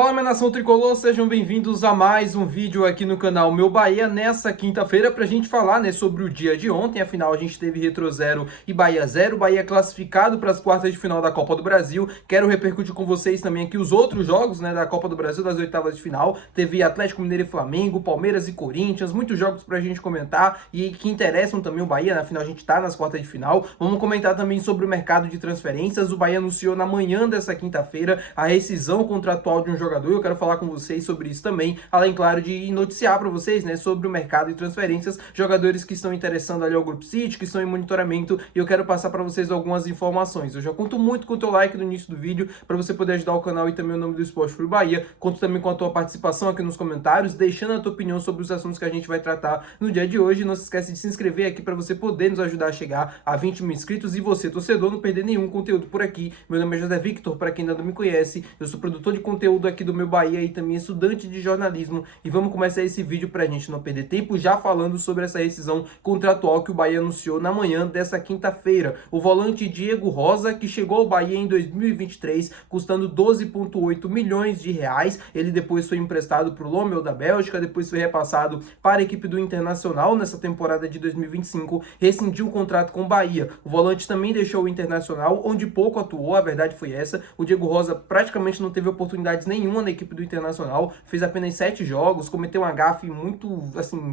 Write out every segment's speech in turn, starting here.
Fala, minha nação tricolor, sejam bem-vindos a mais um vídeo aqui no canal Meu Bahia nessa quinta-feira pra gente falar, sobre o dia de ontem. Afinal, a gente teve Retro 0 e Bahia 0, Bahia classificado para as quartas de final da Copa do Brasil. Quero repercutir com vocês também aqui os outros jogos, da Copa do Brasil, das oitavas de final. Teve Atlético Mineiro e Flamengo, Palmeiras e Corinthians, muitos jogos pra gente comentar e que interessam também o Bahia, afinal a gente tá nas quartas de final. Vamos comentar também sobre o mercado de transferências. O Bahia anunciou na manhã dessa quinta-feira a rescisão contratual de um jogador. Eu quero falar com vocês sobre isso também, além, claro, de noticiar para vocês, sobre o mercado de transferências, jogadores que estão interessando ali ao Group City, que estão em monitoramento, e eu quero passar para vocês algumas informações. Eu já conto muito com o teu like no início do vídeo, para você poder ajudar o canal e também o nome do Esporte Clube Bahia. Conto também com a tua participação aqui nos comentários, deixando a tua opinião sobre os assuntos que a gente vai tratar no dia de hoje. Não se esquece de se inscrever aqui para você poder nos ajudar a chegar a 20 mil inscritos, e você, torcedor, não perder nenhum conteúdo por aqui. Meu nome é José Victor, para quem ainda não me conhece, eu sou produtor de conteúdo aqui do Meu Bahia e também estudante de jornalismo, e vamos começar esse vídeo pra gente não perder tempo já falando sobre essa rescisão contratual que o Bahia anunciou na manhã dessa quinta-feira. O volante Diego Rosa, que chegou ao Bahia em 2023 custando 12,8 milhões de reais, ele depois foi emprestado para o Lommel da Bélgica, depois foi repassado para a equipe do Internacional nessa temporada de 2025, rescindiu o contrato com o Bahia. O volante também deixou o Internacional, onde pouco atuou, a verdade foi essa. O Diego Rosa praticamente não teve oportunidades nenhuma na equipe do Internacional, fez apenas 7 jogos, cometeu uma gafe muito,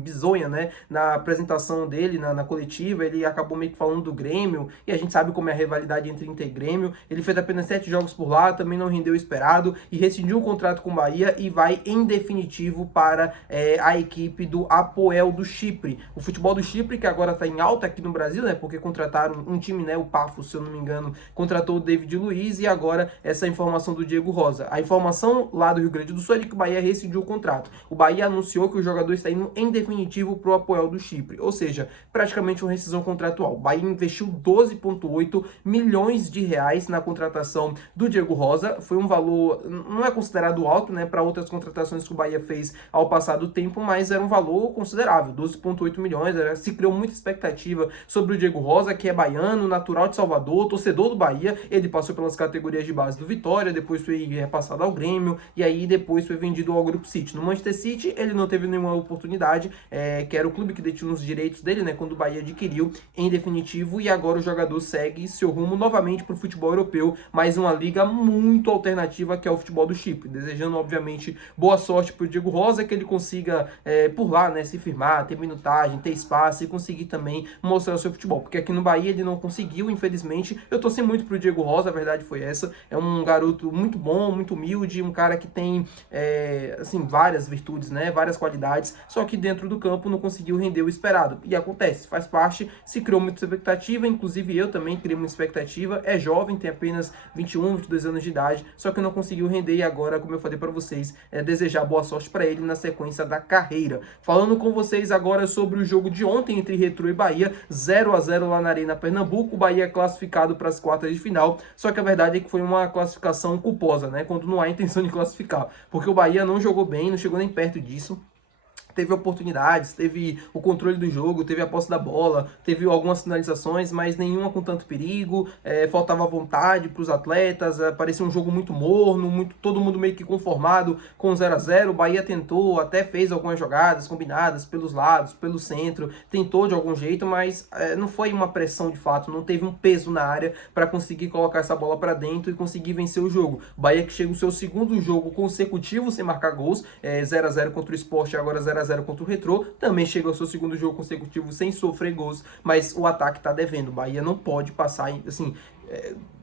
bizonha, na apresentação dele, na coletiva. Ele acabou meio que falando do Grêmio, e a gente sabe como é a rivalidade entre Inter e Grêmio. Ele fez apenas 7 jogos por lá, também não rendeu o esperado, e rescindiu o contrato com o Bahia, e vai em definitivo para a equipe do Apoel do Chipre. O futebol do Chipre, que agora está em alta aqui no Brasil, porque contrataram um time, o Pafos, se eu não me engano, contratou o David Luiz, e agora essa informação do Diego Rosa. A informação lá do Rio Grande do Sul é de que o Bahia rescindiu o contrato. O Bahia anunciou que o jogador está indo em definitivo para o Apoel do Chipre, ou seja, praticamente uma rescisão contratual. O Bahia investiu 12,8 milhões de reais na contratação do Diego Rosa. Foi um valor, não é considerado alto, para outras contratações que o Bahia fez ao passar do tempo, mas era um valor considerável, 12,8 milhões. Se criou muita expectativa sobre o Diego Rosa, que é baiano, natural de Salvador, torcedor do Bahia. Ele passou pelas categorias de base do Vitória, depois foi repassado ao Grêmio, e aí depois foi vendido ao Group City. No Manchester City ele não teve nenhuma oportunidade, que era o clube que detinha os direitos dele, quando o Bahia adquiriu em definitivo, e agora o jogador segue seu rumo novamente para o futebol europeu, mais uma liga muito alternativa, que é o futebol do Chipre. Desejando, obviamente, boa sorte para o Diego Rosa, que ele consiga por lá, se firmar, ter minutagem, ter espaço e conseguir também mostrar o seu futebol, porque aqui no Bahia ele não conseguiu, infelizmente. Eu torci muito para o Diego Rosa, a verdade foi essa. É um garoto muito bom, muito humilde, um cara que tem várias virtudes, várias qualidades, só que dentro do campo não conseguiu render o esperado, e acontece, faz parte. Se criou muita expectativa, inclusive eu também criei uma expectativa. É jovem, tem apenas 21, 22 anos de idade, só que não conseguiu render, e agora, como eu falei para vocês, desejar boa sorte para ele na sequência da carreira. Falando com vocês agora sobre o jogo de ontem entre Retrô e Bahia, 0-0 lá na Arena Pernambuco. O Bahia é classificado para as quartas de final, só que a verdade é que foi uma classificação culposa, quando não há intenção de classificar, porque o Bahia não jogou bem, não chegou nem perto disso. Teve oportunidades, teve o controle do jogo, teve a posse da bola, teve algumas finalizações, mas nenhuma com tanto perigo. Faltava vontade para os atletas, parecia um jogo muito morno, todo mundo meio que conformado com 0-0. O Bahia tentou, até fez algumas jogadas combinadas pelos lados, pelo centro, tentou de algum jeito, mas não foi uma pressão de fato, não teve um peso na área para conseguir colocar essa bola para dentro e conseguir vencer o jogo. O Bahia, que chega o seu segundo jogo consecutivo sem marcar gols, 0-0 contra o Sport, agora 0-0 contra o Retrô, também chega ao seu segundo jogo consecutivo sem sofrer gols, mas o ataque tá devendo. O Bahia não pode passar,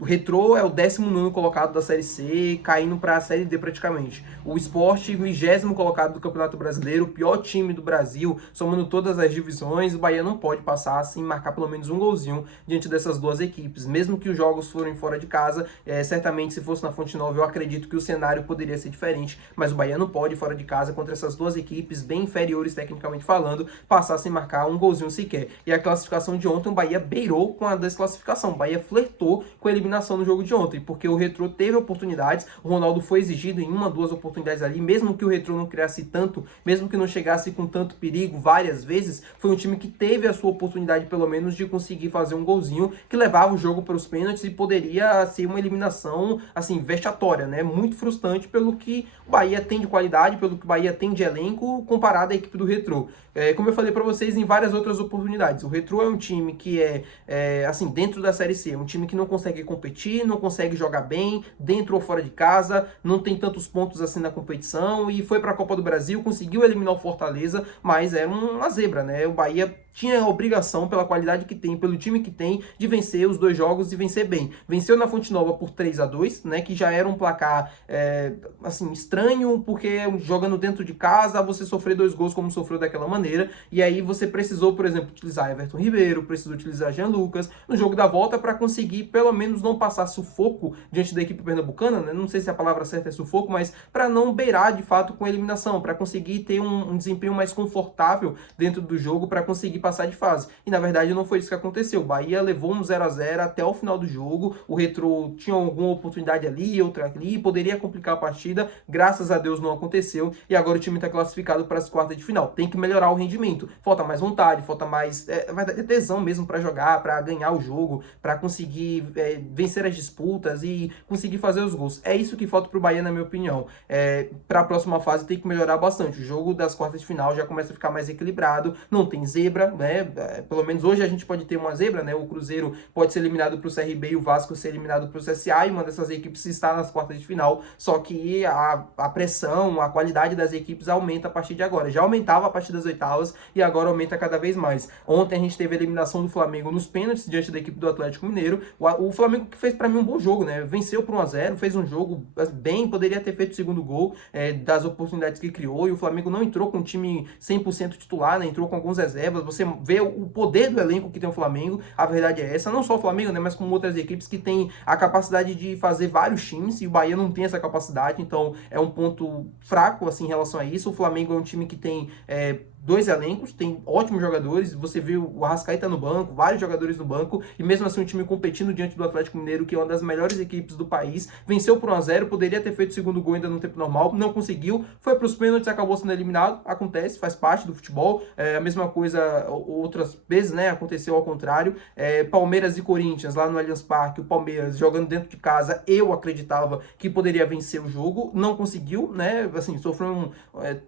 o Retrô é o 19º colocado da Série C, caindo para a Série D praticamente. O Sport, 20º colocado do Campeonato Brasileiro, o pior time do Brasil, somando todas as divisões. O Bahia não pode passar sem marcar pelo menos um golzinho diante dessas duas equipes. Mesmo que os jogos forem fora de casa, certamente se fosse na Fonte Nova eu acredito que o cenário poderia ser diferente, mas o Bahia não pode, fora de casa, contra essas duas equipes bem inferiores tecnicamente falando, passar sem marcar um golzinho sequer. E a classificação de ontem, o Bahia beirou com a desclassificação. O Bahia flertou acabou com a eliminação no jogo de ontem, porque o Retrô teve oportunidades, o Ronaldo foi exigido em uma, duas oportunidades ali, mesmo que o Retrô não criasse tanto, mesmo que não chegasse com tanto perigo várias vezes, foi um time que teve a sua oportunidade pelo menos de conseguir fazer um golzinho que levava o jogo para os pênaltis e poderia ser uma eliminação assim vexatória, né? Muito frustrante pelo que o Bahia tem de qualidade, pelo que o Bahia tem de elenco comparado à equipe do Retrô. Como eu falei para vocês em várias outras oportunidades, o Retrô é um time que assim, dentro da Série C, um time que não consegue competir, não consegue jogar bem, dentro ou fora de casa, não tem tantos pontos assim na competição e foi para a Copa do Brasil, conseguiu eliminar o Fortaleza, mas era uma zebra, né? O Bahia tinha a obrigação, pela qualidade que tem, pelo time que tem, de vencer os dois jogos e vencer bem. Venceu na Fonte Nova por 3-2, né, que já era um placar assim, estranho, porque jogando dentro de casa, você sofrer 2 gols como sofreu daquela maneira, e aí você precisou, por exemplo, utilizar Everton Ribeiro, precisou utilizar Jean Lucas no jogo da volta para conseguir, pelo menos, não passar sufoco diante da equipe pernambucana, né? Não sei se a palavra certa é sufoco, mas para não beirar, de fato, com a eliminação, para conseguir ter um desempenho mais confortável dentro do jogo, para conseguir passar de fase. E na verdade não foi isso que aconteceu. O Bahia levou um 0-0 até o final do jogo. O Retrô tinha alguma oportunidade ali, outra ali, poderia complicar a partida. Graças a Deus não aconteceu. E agora o time está classificado para as quartas de final. Tem que melhorar o rendimento. Falta mais vontade, falta mais tesão mesmo para jogar, para ganhar o jogo, para conseguir vencer as disputas e conseguir fazer os gols. É isso que falta para o Bahia, na minha opinião. Para a próxima fase tem que melhorar bastante. O jogo das quartas de final já começa a ficar mais equilibrado. Não tem zebra, né? Pelo menos hoje a gente pode ter uma zebra, né? O Cruzeiro pode ser eliminado para o CRB e o Vasco ser eliminado para o CSA, e uma dessas equipes está nas quartas de final, só que a pressão, a qualidade das equipes aumenta a partir de agora. Já aumentava a partir das oitavas e agora aumenta cada vez mais. Ontem a gente teve a eliminação do Flamengo nos pênaltis diante da equipe do Atlético Mineiro. O Flamengo que fez para mim um bom jogo, né? Venceu por 1-0, fez um jogo bem, poderia ter feito o segundo gol das oportunidades que criou, e o Flamengo não entrou com um time 100% titular, né? Entrou com alguns reservas. Você vê o poder do elenco que tem o Flamengo, a verdade é essa, não só o Flamengo, né, mas como outras equipes que têm a capacidade de fazer vários times, e o Bahia não tem essa capacidade, então é um ponto fraco, assim, em relação a isso. O Flamengo é um time que tem dois elencos, tem ótimos jogadores, você viu o Arrascaeta no banco, vários jogadores no banco, e mesmo assim um time competindo diante do Atlético Mineiro, que é uma das melhores equipes do país, venceu por 1-0, poderia ter feito o segundo gol ainda no tempo normal, não conseguiu, foi para os pênaltis, acabou sendo eliminado, acontece, faz parte do futebol, a mesma coisa outras vezes, né, aconteceu ao contrário. Palmeiras e Corinthians, lá no Allianz Parque, o Palmeiras jogando dentro de casa, eu acreditava que poderia vencer o jogo, não conseguiu, né, assim,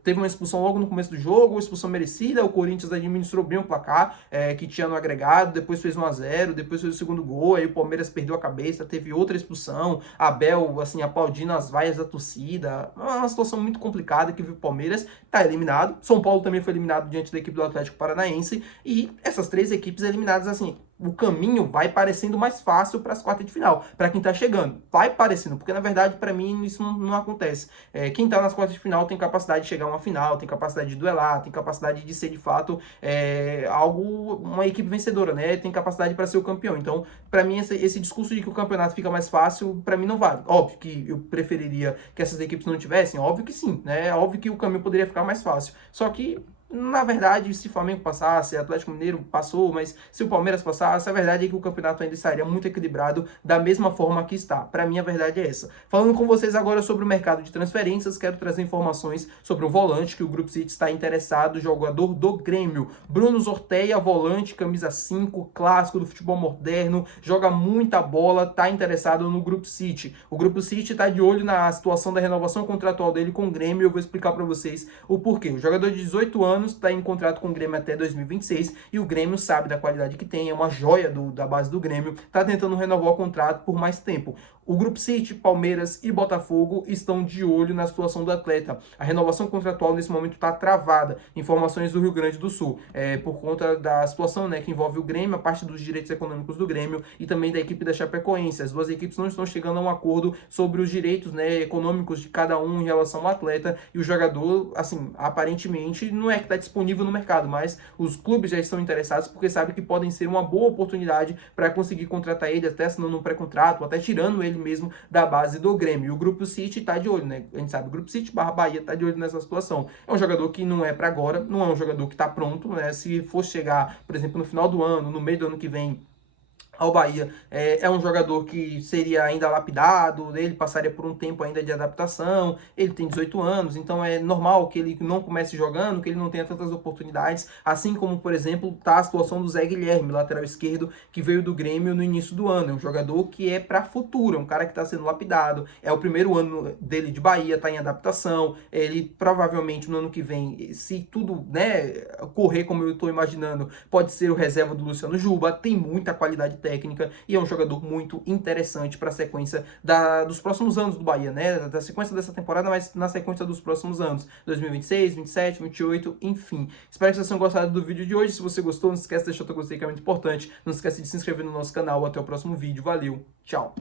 teve uma expulsão logo no começo do jogo, expulsão merecida, o Corinthians administrou bem o placar que tinha no agregado, depois fez 1-0, depois fez o segundo gol, aí o Palmeiras perdeu a cabeça, teve outra expulsão, Abel, assim, aplaudindo as vaias da torcida, uma situação muito complicada que viu o Palmeiras, tá eliminado, São Paulo também foi eliminado diante da equipe do Atlético Paranaense, e essas três equipes eliminadas, assim, o caminho vai parecendo mais fácil para as quartas de final, para quem tá chegando, vai parecendo, porque na verdade para mim isso não acontece. Quem tá nas quartas de final tem capacidade de chegar a uma final, tem capacidade de duelar, tem capacidade de ser de fato uma equipe vencedora, né? Tem capacidade para ser o campeão. Então, para mim esse discurso de que o campeonato fica mais fácil, para mim não vale. Óbvio que eu preferiria que essas equipes não tivessem, óbvio que sim, né? Óbvio que o caminho poderia ficar mais fácil. Só que na verdade, se o Flamengo passasse, o Atlético Mineiro passou, mas se o Palmeiras passasse, a verdade é que o campeonato ainda estaria muito equilibrado da mesma forma que está. Para mim, a verdade é essa. Falando com vocês agora sobre o mercado de transferências, quero trazer informações sobre o volante que o Grupo City está interessado, jogador do Grêmio. Bruno Zorteia, volante, camisa 5, clássico do futebol moderno, joga muita bola, está interessado no Grupo City. O Grupo City está de olho na situação da renovação contratual dele com o Grêmio, eu vou explicar para vocês o porquê. O jogador de 18 anos está em contrato com o Grêmio até 2026 e o Grêmio sabe da qualidade que tem, é uma joia da base do Grêmio, está tentando renovar o contrato por mais tempo. O Grupo City, Palmeiras e Botafogo estão de olho na situação do atleta. A renovação contratual nesse momento está travada. Informações do Rio Grande do Sul. Por conta da situação, né, que envolve o Grêmio, a parte dos direitos econômicos do Grêmio e também da equipe da Chapecoense. As duas equipes não estão chegando a um acordo sobre os direitos, né, econômicos de cada um em relação ao atleta, e o jogador, assim, aparentemente não é que está disponível no mercado, mas os clubes já estão interessados porque sabem que podem ser uma boa oportunidade para conseguir contratar ele, até assinando um pré-contrato, até tirando ele mesmo da base do Grêmio. E o Grupo City tá de olho, né? A gente sabe, o Grupo City / Bahia tá de olho nessa situação. É um jogador que não é para agora, não é um jogador que tá pronto, né? Se for chegar, por exemplo, no final do ano, no meio do ano que vem, ao Bahia. É um jogador que seria ainda lapidado, ele passaria por um tempo ainda de adaptação, ele tem 18 anos, então é normal que ele não comece jogando, que ele não tenha tantas oportunidades, assim como, por exemplo, tá a situação do Zé Guilherme, lateral esquerdo, que veio do Grêmio no início do ano. É um jogador que é para futuro, é um cara que está sendo lapidado, é o primeiro ano dele de Bahia, está em adaptação, ele provavelmente no ano que vem, se tudo, né, correr como eu estou imaginando, pode ser o reserva do Luciano Juba, tem muita qualidade técnica e é um jogador muito interessante para a sequência dos próximos anos do Bahia, né? Da sequência dessa temporada, mas na sequência dos próximos anos, 2026, 27, 28, enfim. Espero que vocês tenham gostado do vídeo de hoje. Se você gostou, não esquece de deixar o teu gostei, que é muito importante. Não esquece de se inscrever no nosso canal. Até o próximo vídeo. Valeu, tchau!